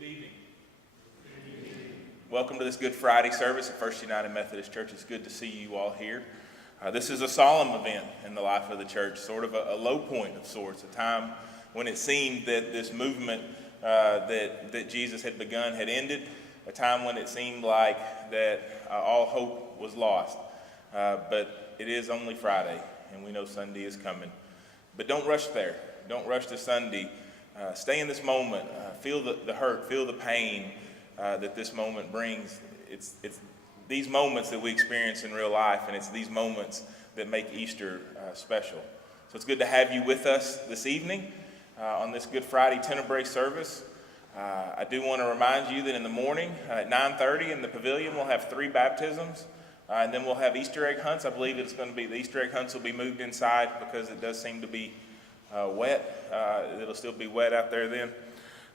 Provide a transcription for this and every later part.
Good evening. Welcome to this Good Friday service at First United Methodist Church. It's good to see you all here. This is a solemn event in the life of the church, sort of a low point of sorts, a time when it seemed that this movement that Jesus had begun had ended, a time when it seemed like that all hope was lost. But it is only Friday, and we know Sunday is coming. But don't rush there. Don't rush to Sunday. Stay in this moment. Feel the hurt. Feel the pain that this moment brings. It's these moments that we experience in real life, and it's these moments that make Easter special. So it's good to have you with us this evening on this Good Friday Tenebrae service. I do want to remind you that in the morning at 9:30 in the pavilion we'll have 3 baptisms, and then we'll have Easter egg hunts. I believe it's going to be the Easter egg hunts will be moved inside because it does seem to be wet. It'll still be wet out there then.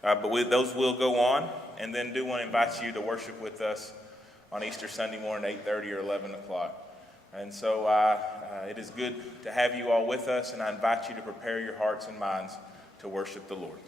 But those will go on, and then do want to invite you to worship with us on Easter Sunday morning, 8:30 or 11 o'clock. And so it is good to have you all with us, and I invite you to prepare your hearts and minds to worship the Lord.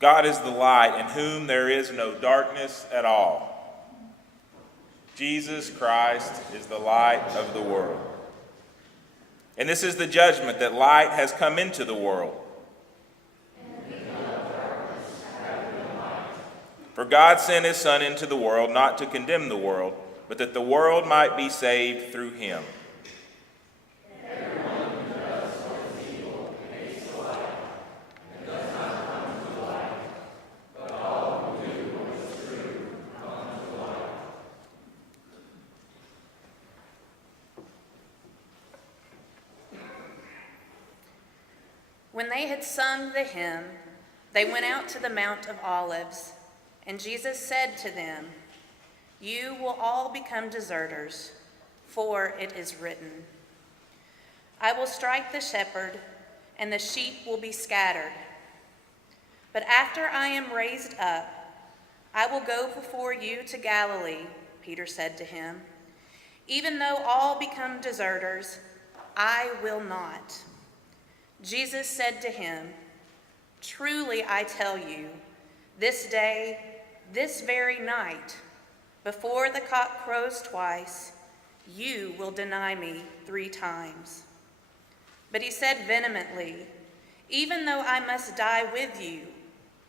God is the light, in whom there is no darkness at all. Jesus Christ is the light of the world. And this is the judgment, that light has come into the world. For God sent his Son into the world not to condemn the world, but that the world might be saved through him. When they had sung the hymn, they went out to the Mount of Olives, and Jesus said to them, "You will all become deserters, for it is written, 'I will strike the shepherd, and the sheep will be scattered.' But after I am raised up, I will go before you to Galilee," Peter said to him. "Even though all become deserters, I will not." Jesus said to him, "Truly I tell you, this day, this very night, before the cock crows twice, you will deny me 3 times." But he said vehemently, "Even though I must die with you,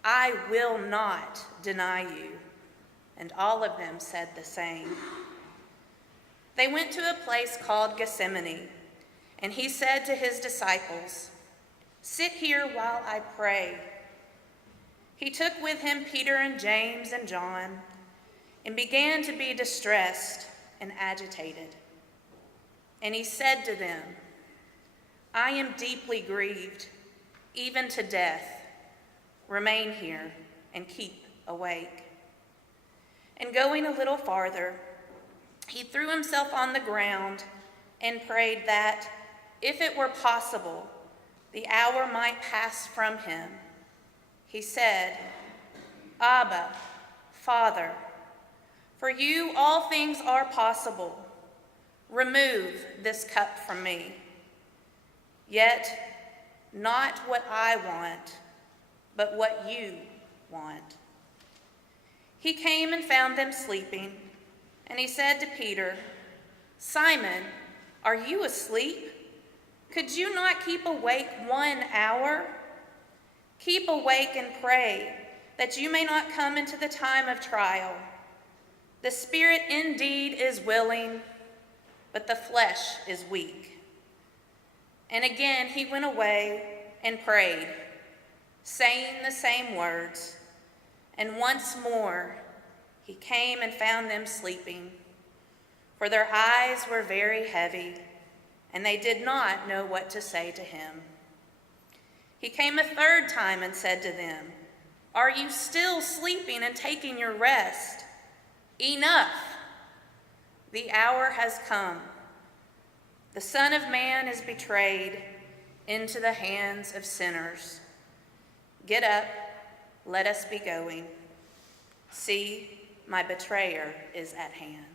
I will not deny you." And all of them said the same. They went to a place called Gethsemane, and he said to his disciples, "Sit here while I pray." He took with him Peter and James and John and began to be distressed and agitated. And he said to them, "I am deeply grieved, even to death. Remain here and keep awake." And going a little farther, he threw himself on the ground and prayed that, if it were possible, the hour might pass from him. He said, "Abba, Father, for you all things are possible. Remove this cup from me. Yet not what I want, but what you want." He came and found them sleeping, and he said to Peter, "Simon, are you asleep? Could you not keep awake 1 hour? Keep awake and pray, that you may not come into the time of trial. The spirit indeed is willing, but the flesh is weak." And again he went away and prayed, saying the same words. And once more he came and found them sleeping, for their eyes were very heavy, and they did not know what to say to him. He came a 3rd time and said to them, "Are you still sleeping and taking your rest? Enough! The hour has come. The Son of Man is betrayed into the hands of sinners. Get up, let us be going. See, my betrayer is at hand."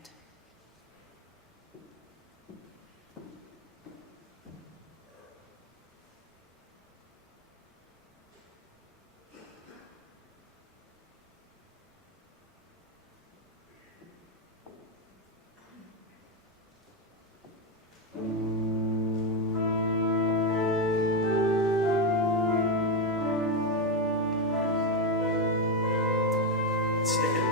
Stand.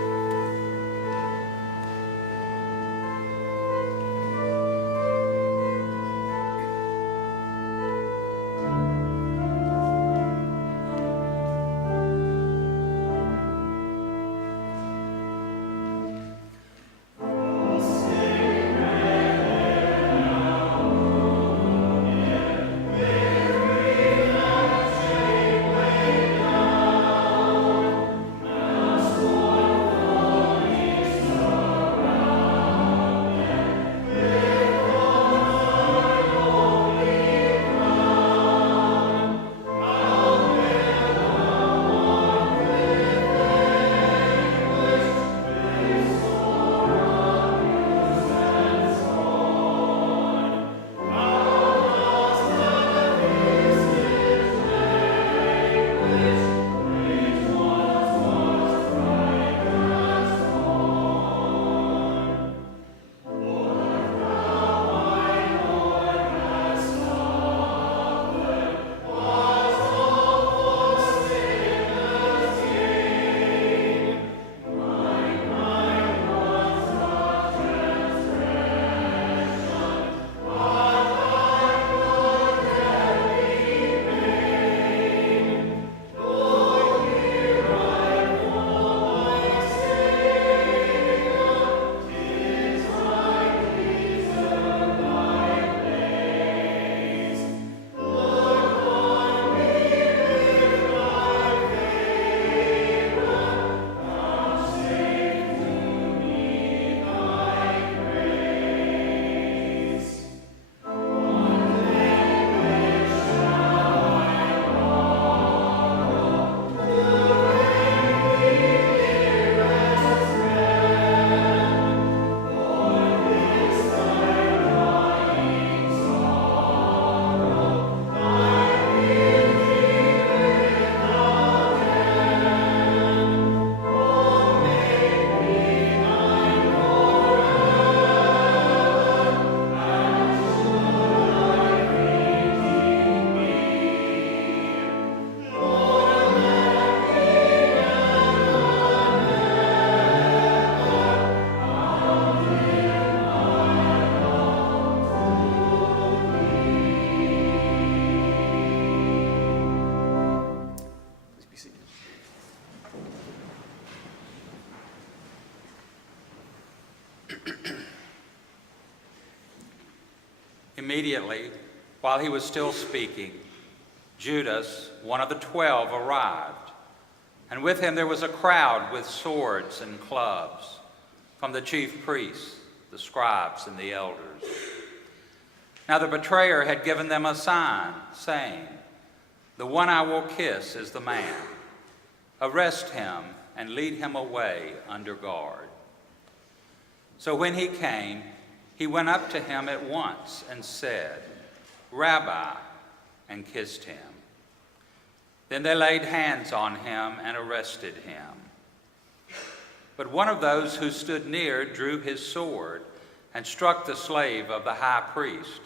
Immediately, while he was still speaking, Judas, one of the 12, arrived, and with him there was a crowd with swords and clubs from the chief priests, the scribes, and the elders. Now the betrayer had given them a sign, saying, "The one I will kiss is the man. Arrest him and lead him away under guard." So when he came, he went up to him at once and said, "Rabbi," and kissed him. Then they laid hands on him and arrested him. But one of those who stood near drew his sword and struck the slave of the high priest,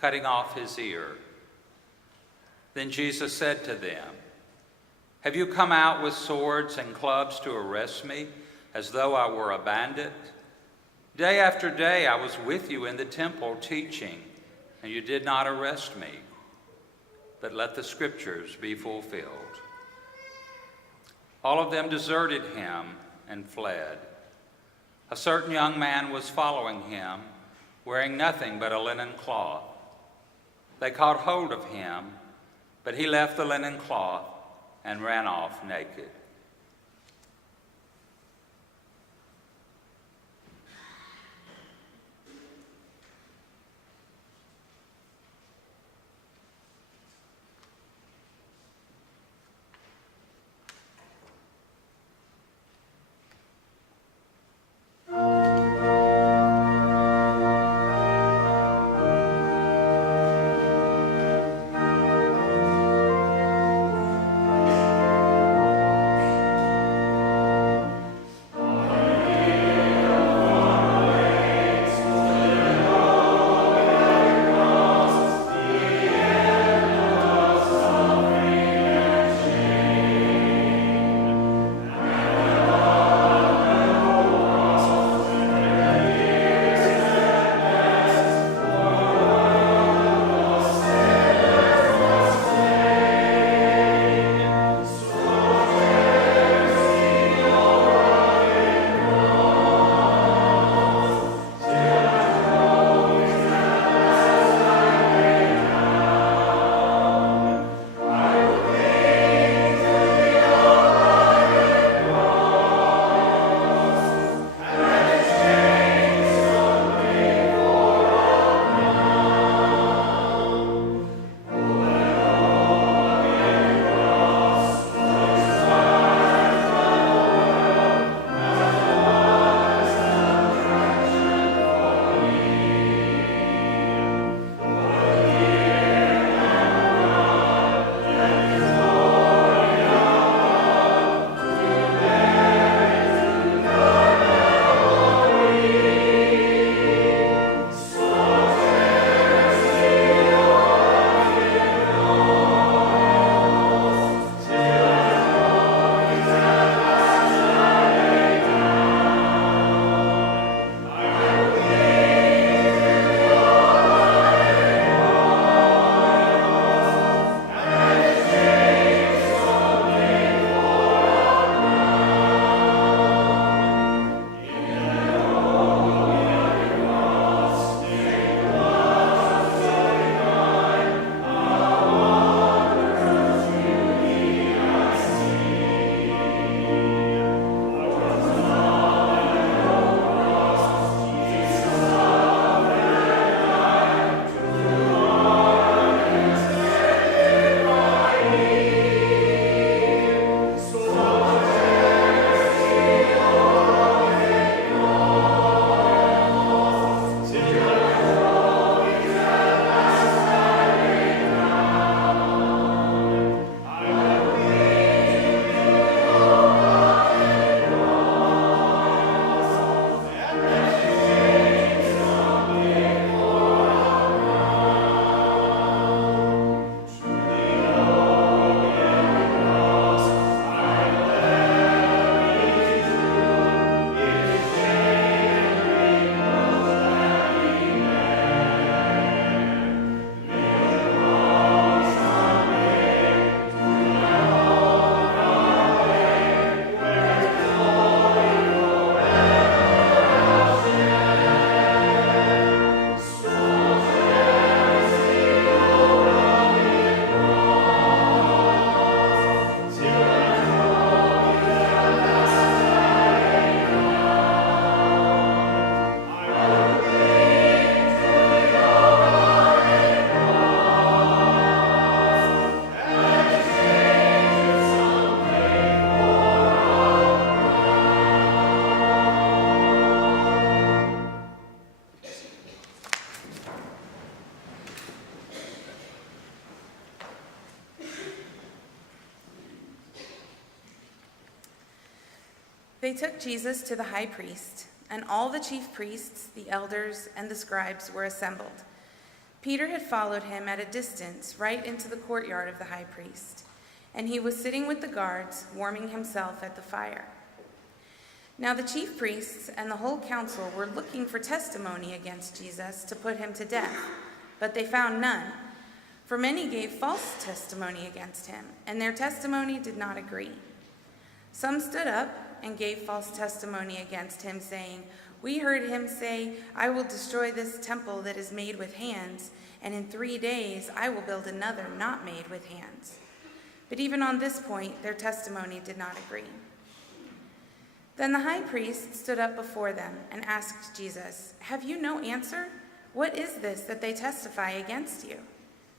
cutting off his ear. Then Jesus said to them, "Have you come out with swords and clubs to arrest me, as though I were a bandit? Day after day I was with you in the temple teaching, and you did not arrest me. But let the scriptures be fulfilled." All of them deserted him and fled. A certain young man was following him, wearing nothing but a linen cloth. They caught hold of him, but he left the linen cloth and ran off naked. They took Jesus to the high priest, and all the chief priests, the elders, and the scribes were assembled. Peter had followed him at a distance right into the courtyard of the high priest, and he was sitting with the guards, warming himself at the fire. Now the chief priests and the whole council were looking for testimony against Jesus to put him to death, but they found none, for many gave false testimony against him, and their testimony did not agree. Some stood up and gave false testimony against him, saying, "We heard him say, 'I will destroy this temple that is made with hands, and in 3 days I will build another not made with hands.' But even on this point, their testimony did not agree." Then the high priest stood up before them and asked Jesus, "Have you no answer? What is this that they testify against you?"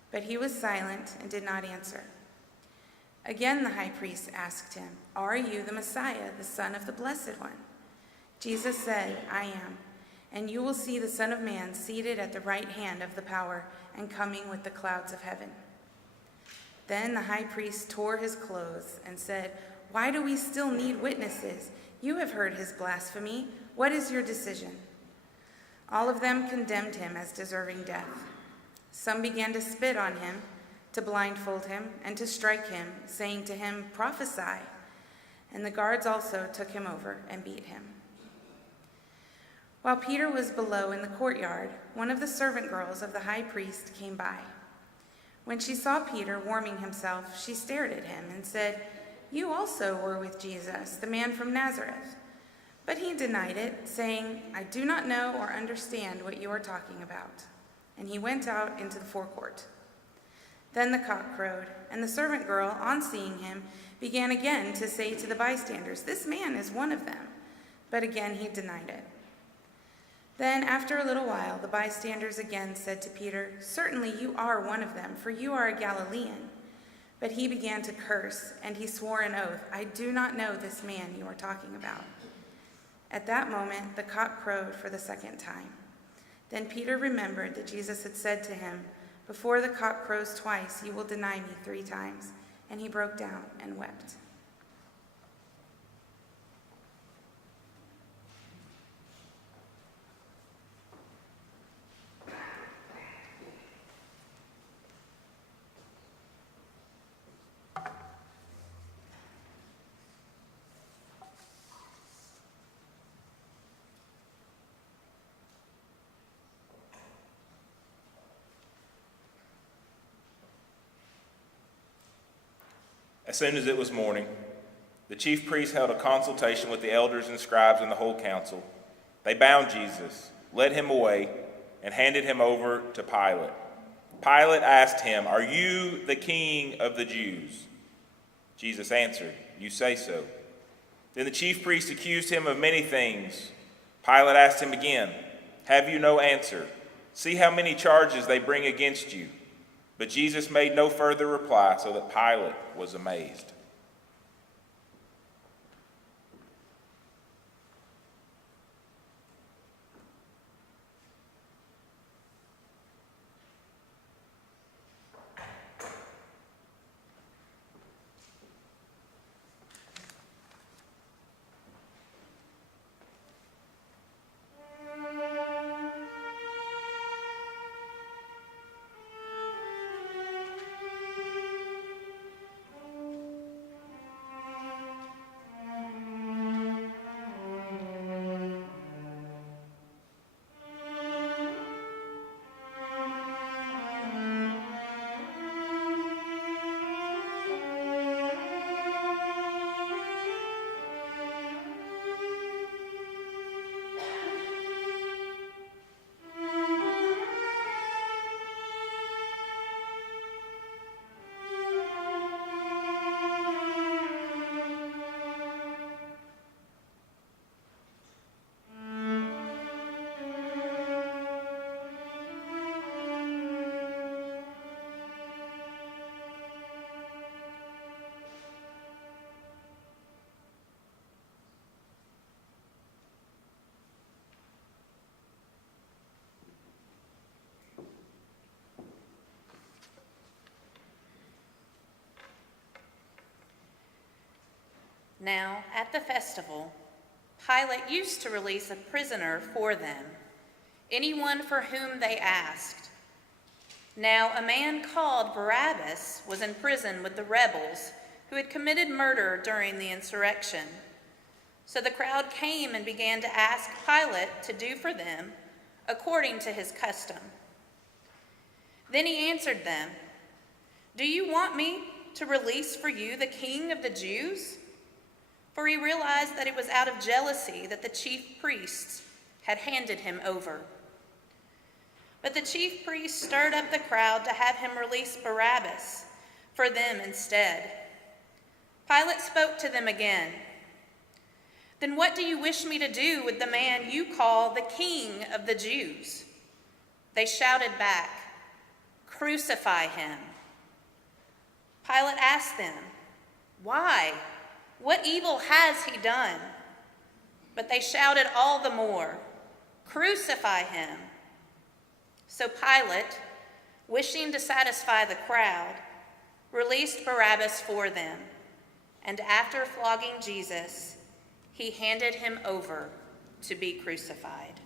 But he was silent and did not answer. Again the high priest asked him, "Are you the Messiah, the Son of the Blessed One?" Jesus said, "I am, and you will see the Son of Man seated at the right hand of the power and coming with the clouds of heaven." Then the high priest tore his clothes and said, "Why do we still need witnesses? You have heard his blasphemy. What is your decision?" All of them condemned him as deserving death. Some began to spit on him, to blindfold him, and to strike him, saying to him, "Prophesy." And the guards also took him over and beat him. While Peter was below in the courtyard, one of the servant girls of the high priest came by. When she saw Peter warming himself, she stared at him and said, "You also were with Jesus, the man from Nazareth." But he denied it, saying, "I do not know or understand what you are talking about." And he went out into the forecourt. Then the cock crowed, and the servant girl, on seeing him, began again to say to the bystanders, "This man is one of them." But again he denied it. Then after a little while, the bystanders again said to Peter, "Certainly you are one of them, for you are a Galilean." But he began to curse, and he swore an oath, "I do not know this man you are talking about." At that moment, the cock crowed for the second time. Then Peter remembered that Jesus had said to him, "Before the cock crows twice, you will deny me 3 times." And he broke down and wept. As soon as it was morning, the chief priests held a consultation with the elders and scribes and the whole council. They bound Jesus, led him away, and handed him over to Pilate. Pilate asked him, "Are you the king of the Jews?" Jesus answered, "You say so." Then the chief priests accused him of many things. Pilate asked him again, "Have you no answer? See how many charges they bring against you." But Jesus made no further reply, so that Pilate was amazed. Now, at the festival, Pilate used to release a prisoner for them, anyone for whom they asked. Now a man called Barabbas was in prison with the rebels who had committed murder during the insurrection. So the crowd came and began to ask Pilate to do for them according to his custom. Then he answered them, "Do you want me to release for you the king of the Jews?" For he realized that it was out of jealousy that the chief priests had handed him over. But the chief priests stirred up the crowd to have him release Barabbas for them instead. Pilate spoke to them again. "Then what do you wish me to do with the man you call the King of the Jews?" They shouted back, "Crucify him." Pilate asked them, "Why? What evil has he done?" But they shouted all the more, "Crucify him." So Pilate, wishing to satisfy the crowd, released Barabbas for them, and after flogging Jesus, he handed him over to be crucified.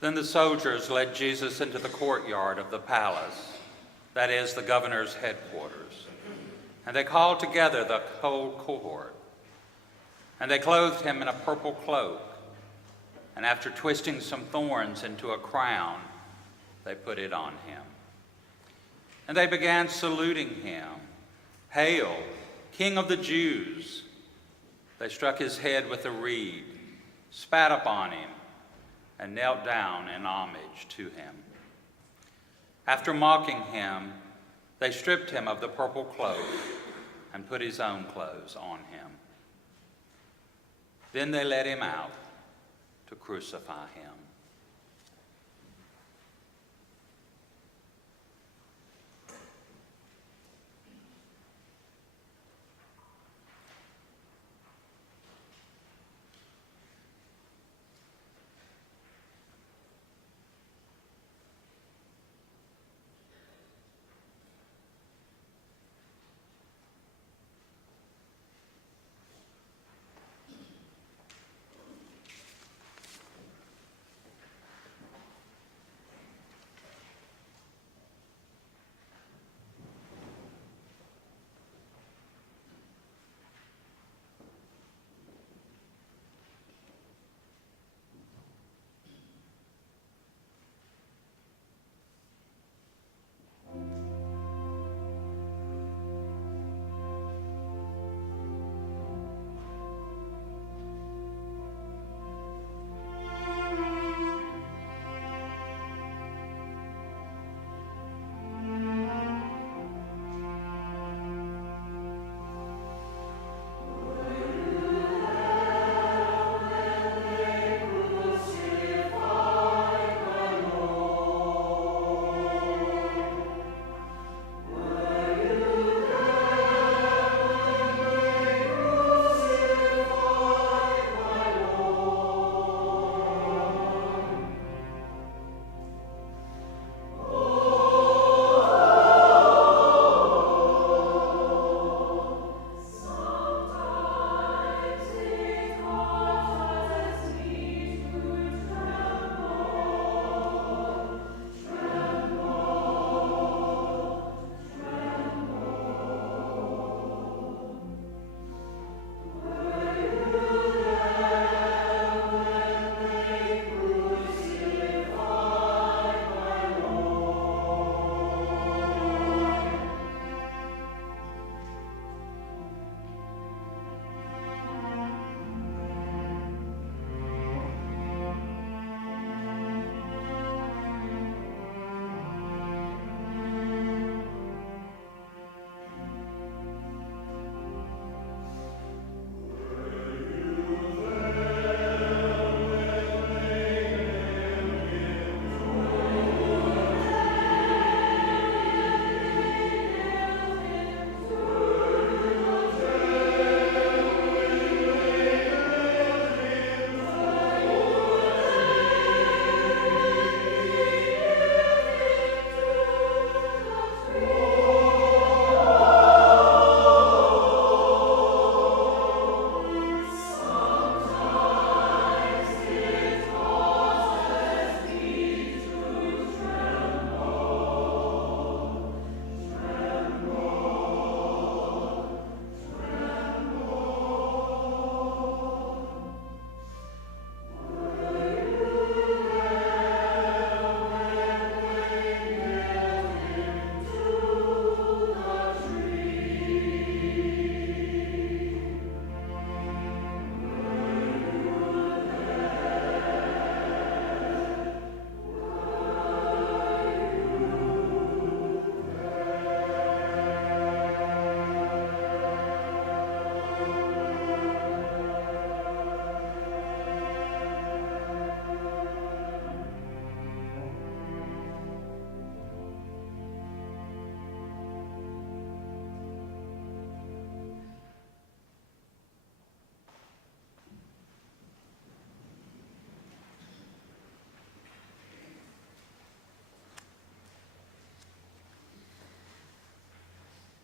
Then the soldiers led Jesus into the courtyard of the palace, that is, the governor's headquarters. And they called together the whole cohort. And they clothed him in a purple cloak. And after twisting some thorns into a crown, they put it on him. And they began saluting him. "Hail, King of the Jews!" They struck his head with a reed, spat upon him, and knelt down in homage to him. After mocking him, they stripped him of the purple cloak and put his own clothes on him. Then they led him out to crucify him.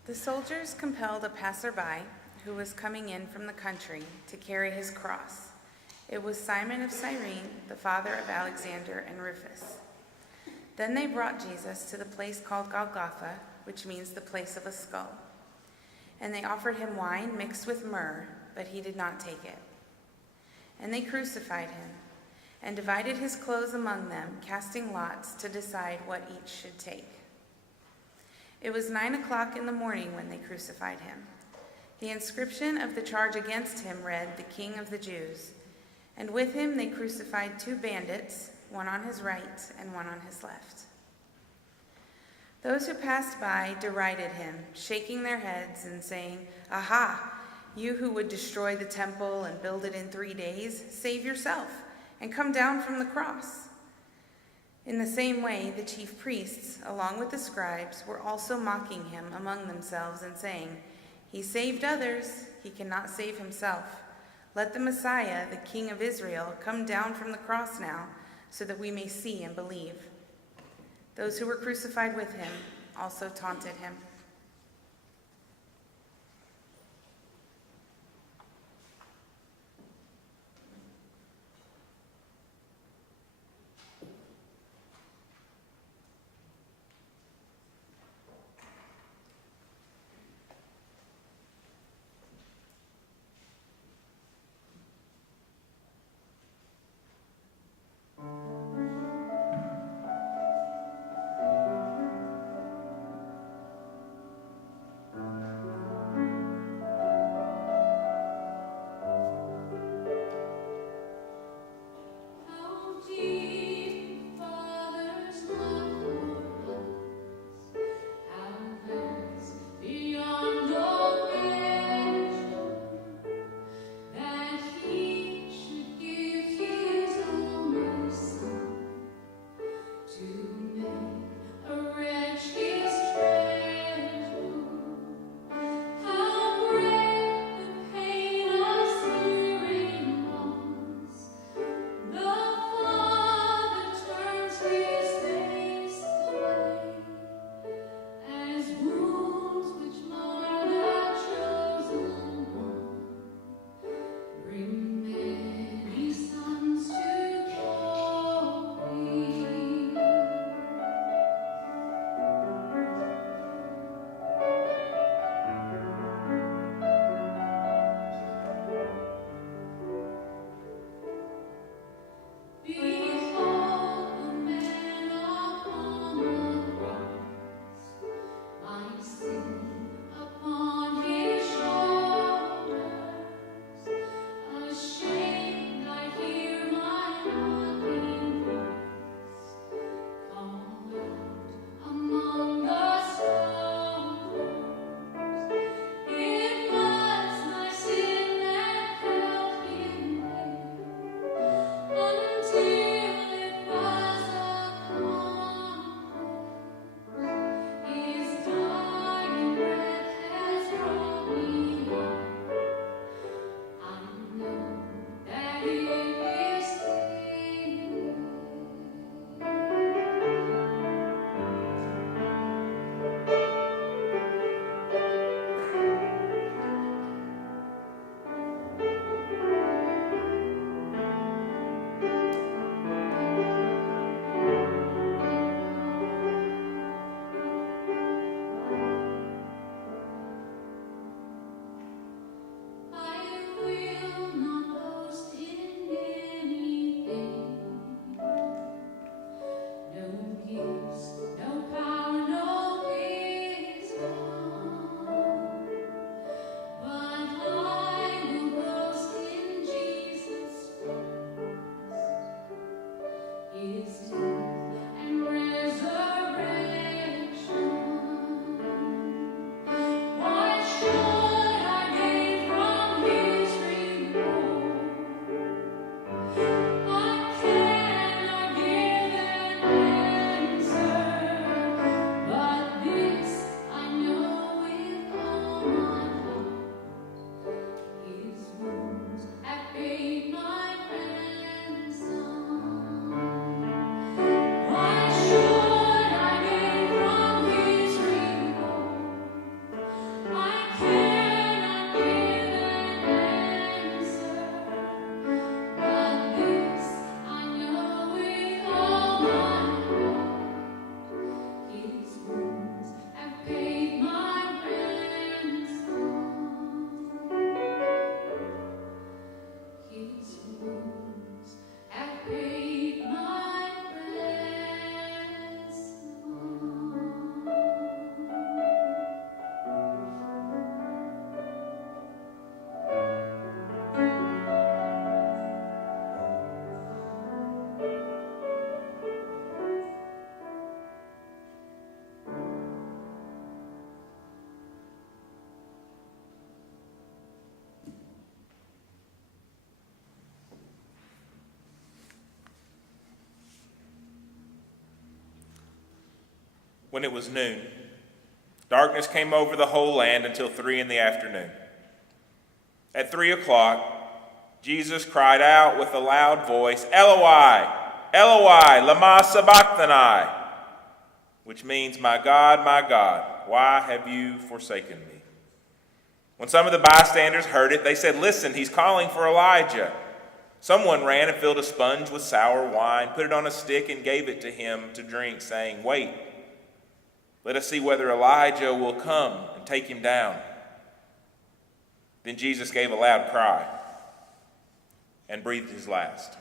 The soldiers compelled a passerby who was coming in from the country to carry his cross, It was Simon of Cyrene, the father of Alexander and Rufus. Then they brought Jesus to the place called Golgotha, which means the place of a skull. And they offered him wine mixed with myrrh, but he did not take it. And they crucified him, and divided his clothes among them, casting lots to decide what each should take. It was 9 o'clock in the morning when they crucified him. The inscription of the charge against him read, "The King of the Jews." And with him they crucified 2 bandits, one on his right and one on his left. Those who passed by derided him, shaking their heads and saying, "Aha! You who would destroy the temple and build it in 3 days, save yourself and come down from the cross." In the same way, the chief priests, along with the scribes, were also mocking him among themselves and saying, "He saved others, he cannot save himself. Let the Messiah, the King of Israel, come down from the cross now, so that we may see and believe." Those who were crucified with him also taunted him. What should I gain from his reward? when it was noon. Darkness came over the whole land until 3 p.m. At 3 o'clock, Jesus cried out with a loud voice, "Eloi, Eloi, lama sabachthani," which means, my God, why have you forsaken me?" When some of the bystanders heard it, they said, "Listen, he's calling for Elijah." Someone ran and filled a sponge with sour wine, put it on a stick, and gave it to him to drink, saying, "Wait, let us see whether Elijah will come and take him down." Then Jesus gave a loud cry and breathed his last.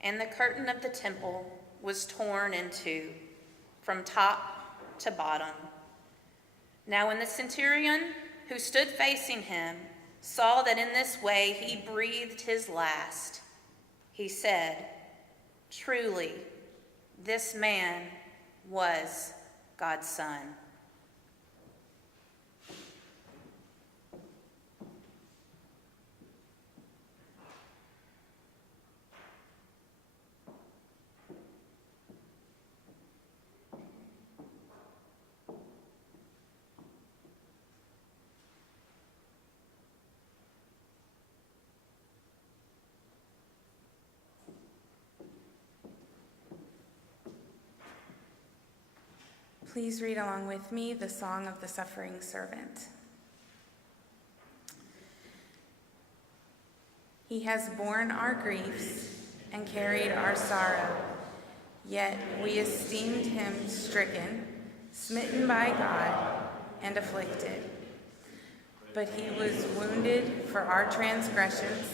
And the curtain of the temple was torn in two, from top to bottom. Now when the centurion who stood facing him saw that in this way he breathed his last, he said, "Truly, this man was God's son." Please read along with me the Song of the Suffering Servant. He has borne our griefs and carried our sorrow, yet we esteemed him stricken, smitten by God, and afflicted. But he was wounded for our transgressions,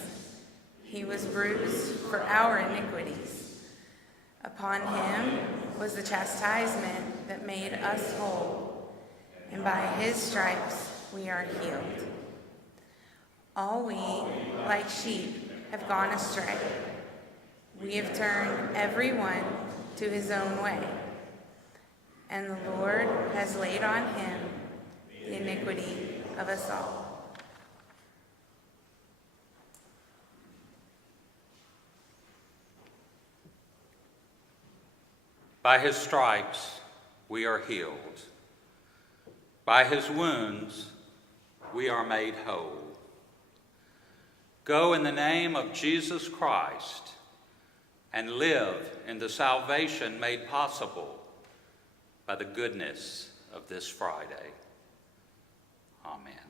he was bruised for our iniquities. Upon him was the chastisement that made us whole, and by his stripes we are healed. All we, like sheep, have gone astray. We have turned every one to his own way, and the Lord has laid on him the iniquity of us all. By his stripes we are healed. By his wounds we are made whole. Go in the name of Jesus Christ and live in the salvation made possible by the goodness of this Friday. Amen.